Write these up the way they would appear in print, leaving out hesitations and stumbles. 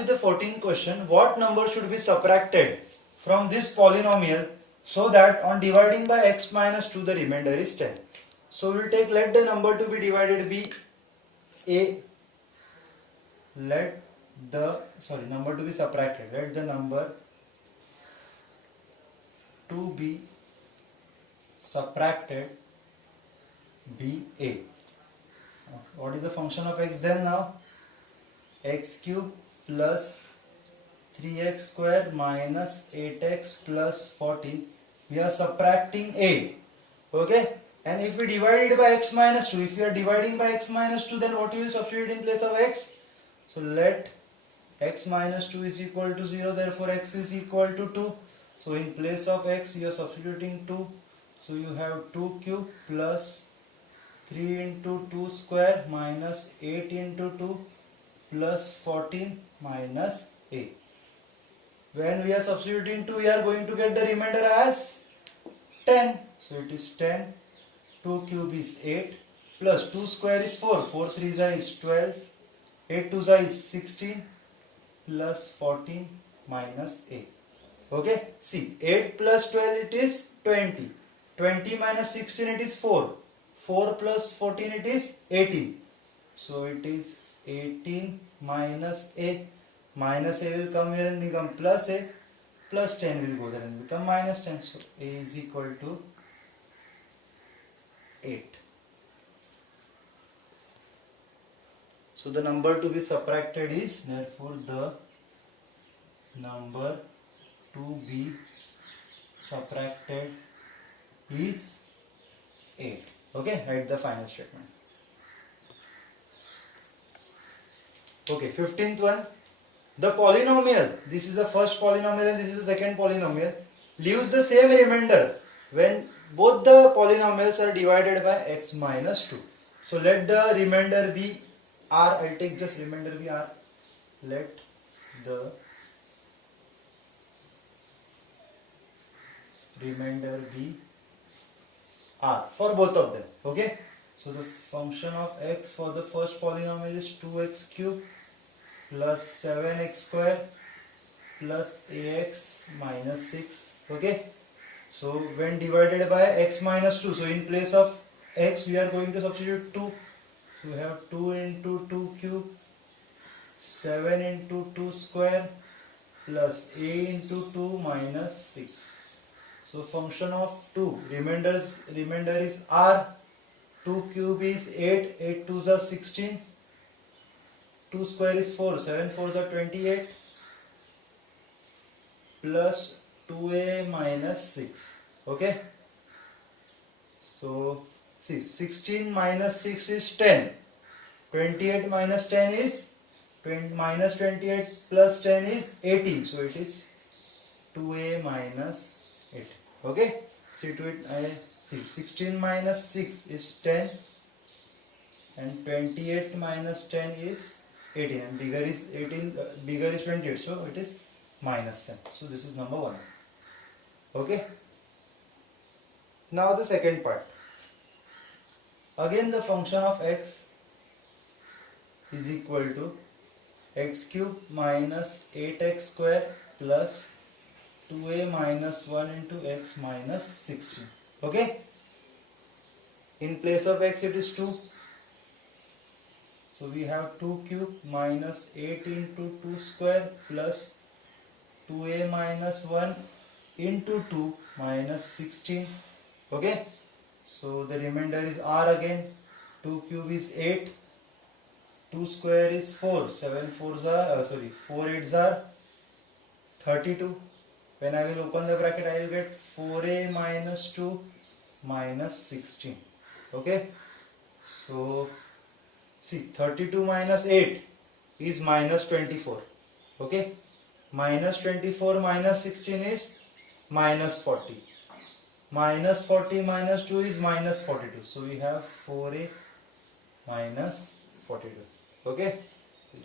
with the 14th question. What number should be subtracted from this polynomial so that on dividing by x minus 2 the remainder is 10? So we will take, let the number to be divided be a, number to be subtracted, let the number to be subtracted be a. What is the function of x then now? X cube plus 3x square minus 8x plus 14. We are subtracting a. Okay, and if we divide it by x minus 2, if we are dividing by x minus 2, then what you will substitute in place of x? So let x minus 2 is equal to 0, therefore x is equal to 2. So in place of x you are substituting 2. So you have 2 cube plus 3 into 2 square minus 8 into 2 plus 14 minus a. When we are substituting 2, we are going to get the remainder as 10. So it is 10. 2 cube is 8 plus 2 square is 4. 4 3 is 12. 8 2 is 16 plus 14 minus a. Okay, see, 8 plus 12 it is 20. 20 minus 16 it is 4. 4 plus 14 it is 18. So it is 18 minus a. Minus a will come here and become plus a. Plus 10 will go there and become minus 10. So a is equal to 8. So the number to be subtracted is, therefore the number to be subtracted is 8. Okay, write the final statement. Okay, 15th one. The polynomial, this is the first polynomial and this is the second polynomial, leaves the same remainder when both the polynomials are divided by x minus 2. So let the remainder be r. I'll take just remainder be r. Let the remainder be r for both of them. Okay, so the function of x for the first polynomial is 2x cube plus 7x square plus ax minus 6. Okay, so when divided by x minus 2, so in place of x we are going to substitute 2. So we have 2 into 2 cube, 7 into 2 square plus a into 2 minus 6. So function of 2, remainder is r. 2 cube is 8, 8 2s are 16, 2 square is 4, 7 4s are 28 plus 2a minus 6. Okay, so see, 16 minus 6 is 10, 28 minus 10 is minus 28 plus 10 is 18, so it is 2a minus 8. Okay, see to it, see 16 minus 6 is 10 and 28 minus 10 is 18 and bigger is 18, bigger is 28, so it is minus 10. So this is number 1. Okay, now the second part. Again the function of x is equal to x cube minus 8x square plus 2a minus 1 into x minus 16. Okay, in place of x it is 2. So we have 2 cube minus 8 into 2 square plus 2a minus 1 into 2 minus 16. Okay, so the remainder is r again. 2 cube is 8, 2 square is 4, 7 4s are 4 8s are 32. When I will open the bracket, I will get 4a minus 2 minus 16. Okay, so see, 32 minus 8 is minus 24. Okay, minus 24 minus 16 is minus 40. Minus 40 minus 2 is minus 42. So we have 4a minus 42. Okay,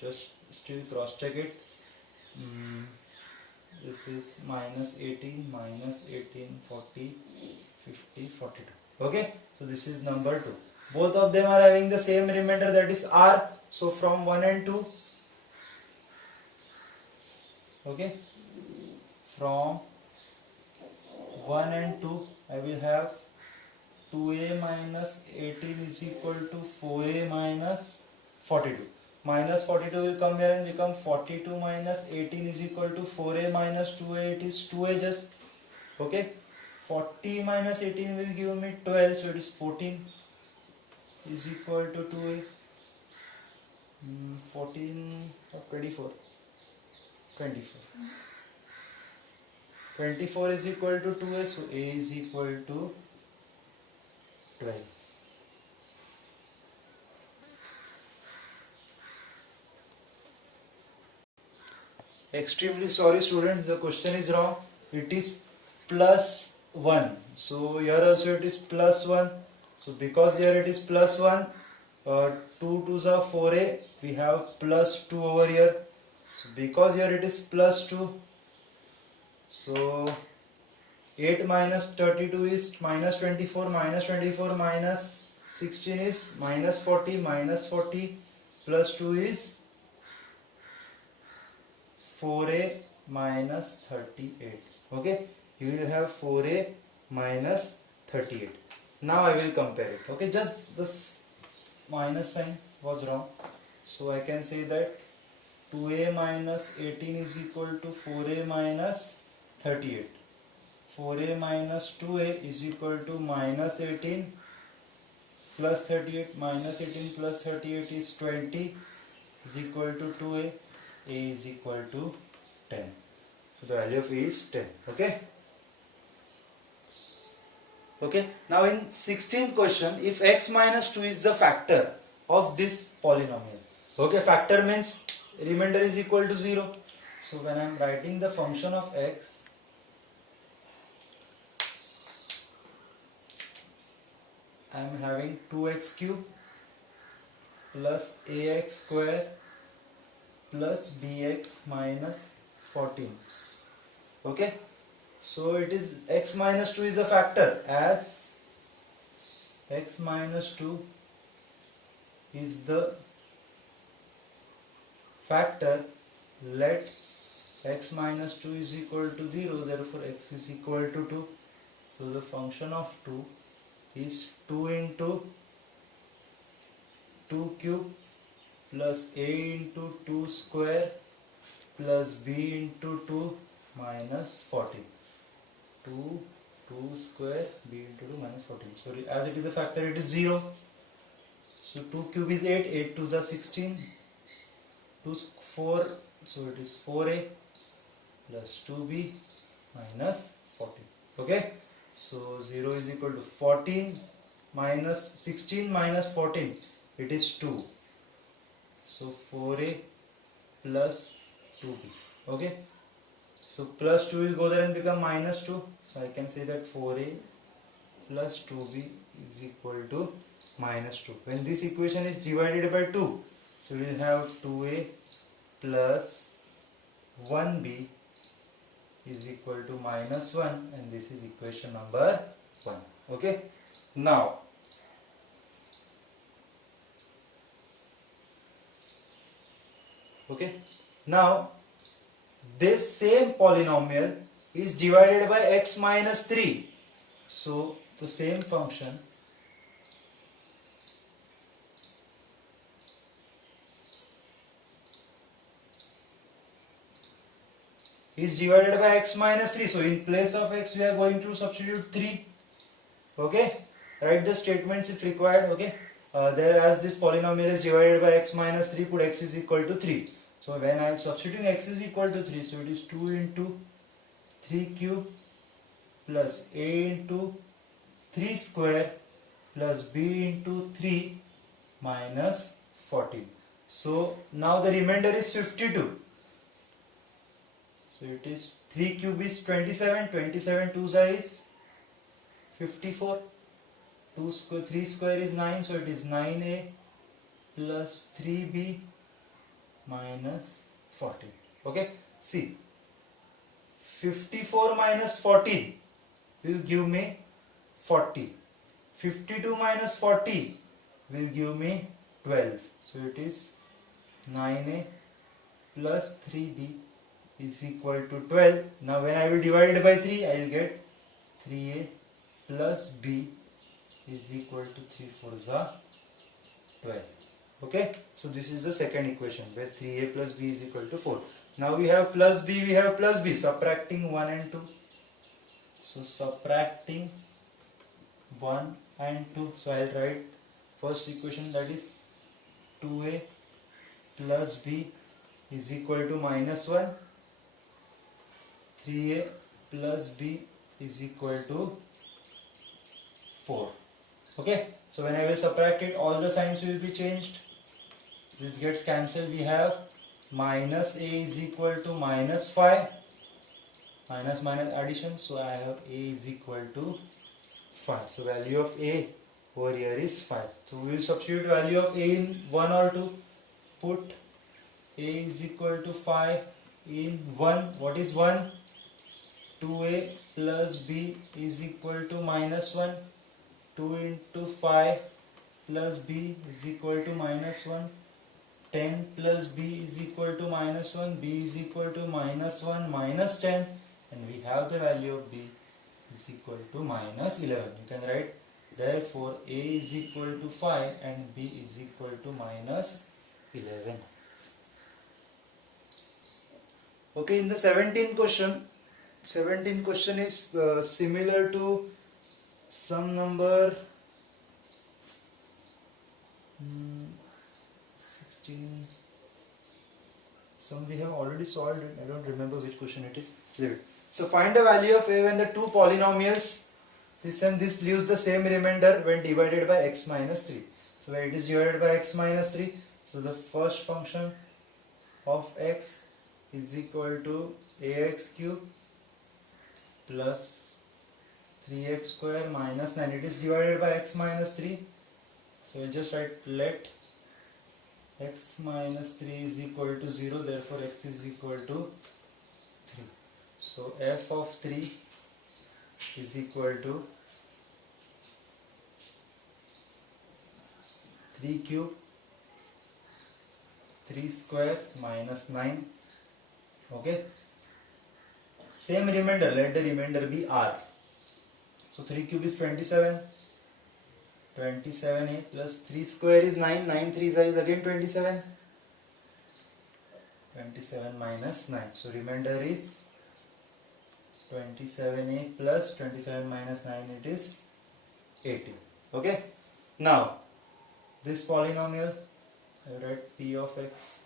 just still cross check it. This is minus 18, 40, 50, 42. Okay, so this is number 2. Both of them are having the same remainder, that is r. So from 1 and 2, Okay, from 1 and 2 I will have 2a minus 18 is equal to 4a minus 42. Minus 42 will come here and become 42 minus 18 is equal to 4a minus 2a. It is 2a just. Okay, 40 minus 18 will give me 12, so it is 14 is equal to 2a. 14 or 24. 24 is equal to 2a, so a is equal to 12. Extremely sorry students, the question is wrong. It is plus 1. So here also it is plus 1. So because here it is plus 1, 2 2s are 4a, we have plus 2 over here. So because here it is plus 2, so 8 minus 32 is minus 24, minus 24 minus 16 is minus 40, minus 40 plus 2 is 4a minus 38. Okay, you will have 4a minus 38. Now I will compare it. Okay, just this minus sign was wrong, so I can say that 2a minus 18 is equal to 4a minus 38. 4a minus 2a is equal to minus 18 plus 38. Minus 18 plus 38 is 20 is equal to 2a. A is equal to 10. So the value of A is 10. Okay. Okay. Now in 16th question, if x minus 2 is the factor of this polynomial. Okay. Factor means remainder is equal to 0. So when I am writing the function of x, I am having 2x cube plus ax square plus bx minus 14. Okay, so it is x minus 2 is a factor, as x minus 2 is the factor, let x minus 2 is equal to 0, therefore x is equal to 2. So the function of 2 is 2 into 2 cube plus a into 2 square plus b into 2 minus 14. 2 square b into 2 minus 14. Sorry, as it is a factor, it is 0. So 2 cube is 8, 8 2s are 16, 2 4, so it is 4a plus 2b minus 14. Okay, so 0 is equal to 14 minus 16 minus 14, it is 2. So 4a plus 2b. Okay, so plus 2 will go there and become minus 2. So I can say that 4a plus 2b is equal to minus 2. When this equation is divided by 2, so we will have 2a plus 1b is equal to minus 1, and this is equation number 1. Okay, now this same polynomial is divided by x minus 3. So the same function is divided by x minus 3. So in place of x we are going to substitute 3. Okay, write the statements if required. Okay, there, as this polynomial is divided by x minus 3, put x is equal to 3. So when I am substituting x is equal to 3, so it is 2 into 3 cube plus a into 3 square plus b into 3 minus 14. So now the remainder is 52. So it is 3 cube is 27, 27 2s is 54, 3 square is 9, so it is 9a plus 3b minus 14. Okay, see, 54 minus 14 will give me 40. 52 minus 40 will give me 12. So it is 9a plus 3b is equal to 12. Now when I will divide it by 3, I will get 3a plus b is equal to 3 4s are 12. Okay, so this is the second equation where 3a plus b is equal to 4. Now we have plus b, we have plus b, subtracting 1 and 2. So subtracting 1 and 2. So I will write first equation, that is 2a plus b is equal to minus 1. 3a plus b is equal to 4. Okay, so when I will subtract it, all the signs will be changed. This gets cancelled. We have minus a is equal to minus 5. Minus minus addition, so I have a is equal to 5. So value of a over here is 5. So we will substitute value of a in 1 or 2. Put a is equal to 5 in 1. What is 1? 2a plus b is equal to minus 1. 2 into 5 plus b is equal to minus 1. 10 plus b is equal to minus 1. B is equal to minus 1 minus 10. And we have the value of b is equal to minus 11. You can write, therefore a is equal to 5 and b is equal to minus 11. Okay, in the 17th question is similar to some number 16. Some we have already solved it. I don't remember which question it is. Leave it. So find the value of a when the two polynomials, this and this, leaves the same remainder when divided by x minus 3. So when it is divided by x minus 3, so the first function of x is equal to ax cube plus 3x square minus 9. It is divided by x minus 3. So we just write let x minus 3 is equal to 0. Therefore x is equal to 3. So f of 3 is equal to 3 cube 3 square minus 9. Okay, same remainder, let the remainder be r. So 3 cube is 27. 27a plus 3 square is 9. 9 3s is again 27. 27 minus 9. So remainder is 27a plus 27 minus 9, it is 18. Okay, now this polynomial, I write p of x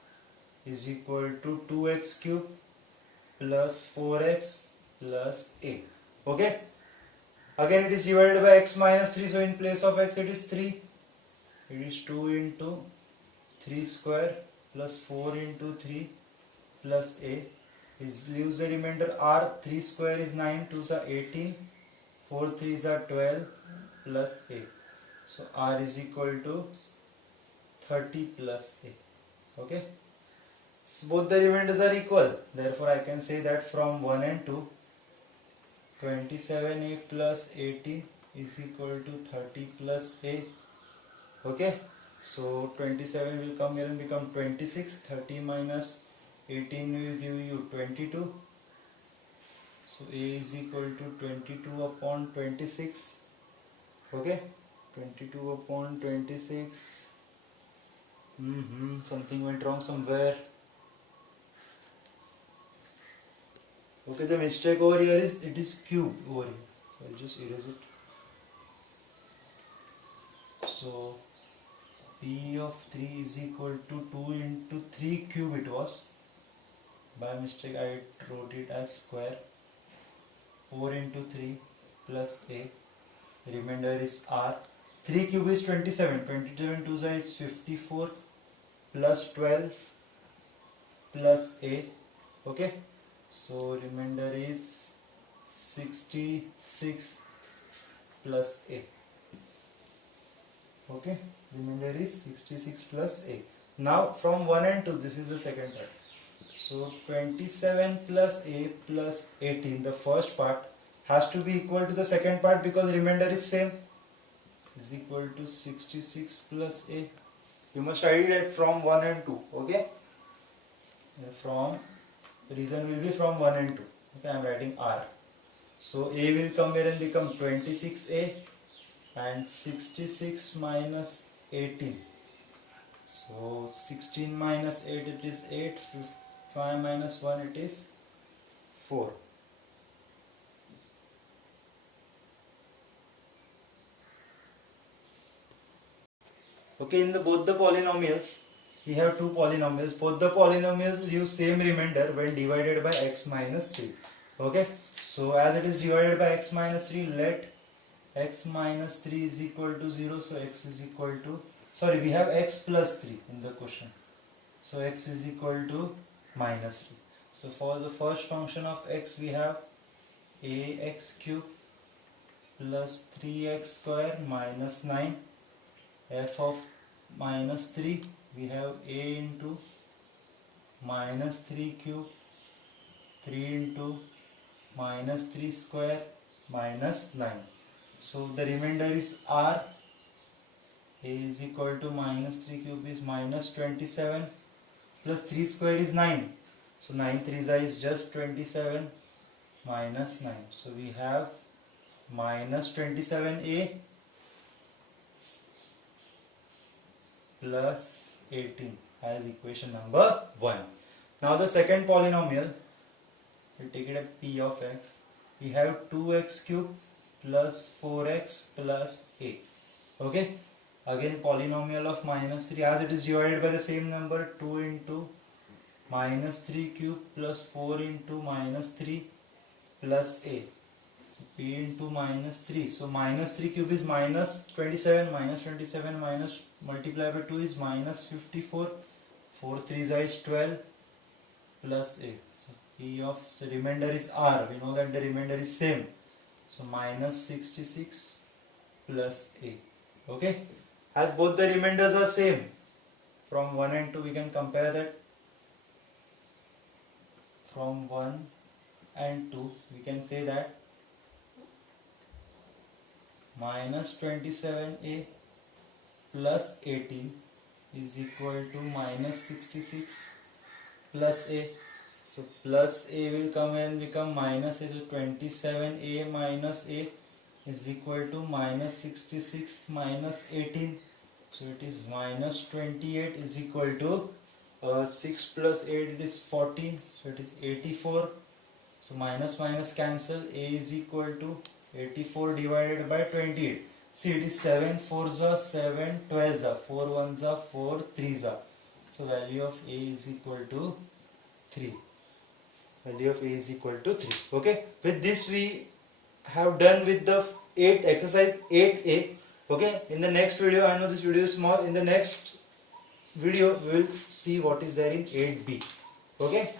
is equal to 2x cube plus 4x plus a. Okay, again it is divided by x minus 3, so in place of x it is 3. It is 2 into 3 square plus 4 into 3 plus a. It leaves the remainder r. 3 square is 9, 2s are 18, 4 3s are 12 plus a. So r is equal to 30 plus a. Okay, so both the remainders are equal. Therefore I can say that from 1 and 2, 27a plus 18 is equal to 30 plus a. Okay, so 27 will come here and become 26. 30 minus 18 will give you 22. So a is equal to 22 upon 26. Okay, 22 upon 26. Something went wrong somewhere. Okay, the mistake over here is it is cube over here. So I'll just erase it. So p of 3 is equal to 2 into 3 cube it was. By mistake I wrote it as square. 4 into 3 plus a. Remainder is r. 3 cube is 27. 27 2 is 54 plus 12 plus a. Okay. So remainder is 66 plus a. Okay, remainder is 66 plus a. Now from 1 and 2, this is the second part. So 27 plus a plus 18, the first part has to be equal to the second part because remainder is same, is equal to 66 plus a. You must write it from 1 and 2. Okay, from reason will be from 1 and 2. Okay, I am writing R. So A will come here and become 26A and 66 minus 18. So 16 minus 8 it is 8, 5 minus 1 it is 4. Okay, in both the polynomials, we have two polynomials. Both the polynomials use same remainder when divided by x minus 3. Okay, so as it is divided by x minus 3, let x minus 3 is equal to 0. So x is equal to, sorry, we have x plus 3 in the question. So x is equal to minus 3. So for the first function of x, we have ax cube plus 3x square minus 9. F of minus 3, we have a into minus 3 cube, 3 into minus 3 square minus 9. So the remainder is r. A is equal to minus 3 cube is minus 27 plus 3 square is 9. So 9 3 is just 27 minus 9. So we have minus 27a plus 18 as equation number 1. Now the second polynomial, we'll take it as p of x. We have 2x cube plus 4x plus a. Okay, again polynomial of minus 3, as it is divided by the same number, 2 into minus 3 cube plus 4 into minus 3 plus a. So p into minus 3. So minus 3 cube is minus 27, minus 27 minus multiplied by 2 is minus 54. 4 3 is 12 plus a. So p of the remainder is r. We know that the remainder is same. So minus 66 plus a. Okay. As both the remainders are same, from 1 and 2 we can compare that. From 1 and 2 we can say that minus 27a plus 18 is equal to minus 66 plus a. So plus a will come and become minus a. So 27a minus a is equal to minus 66 minus 18. So it is minus 28 is equal to 6 plus 8, it is 14. So it is 84. So minus minus cancel. A is equal to 84 divided by 28. See, it is 7 4s are 7 12s are 4 1s are 4 3s are. So value of a is equal to 3. Value of a is equal to 3. Okay. With this we have done with the exercise 8a. Okay. In the next video, I know this video is small. In the next video, we will see what is there in 8b. Okay.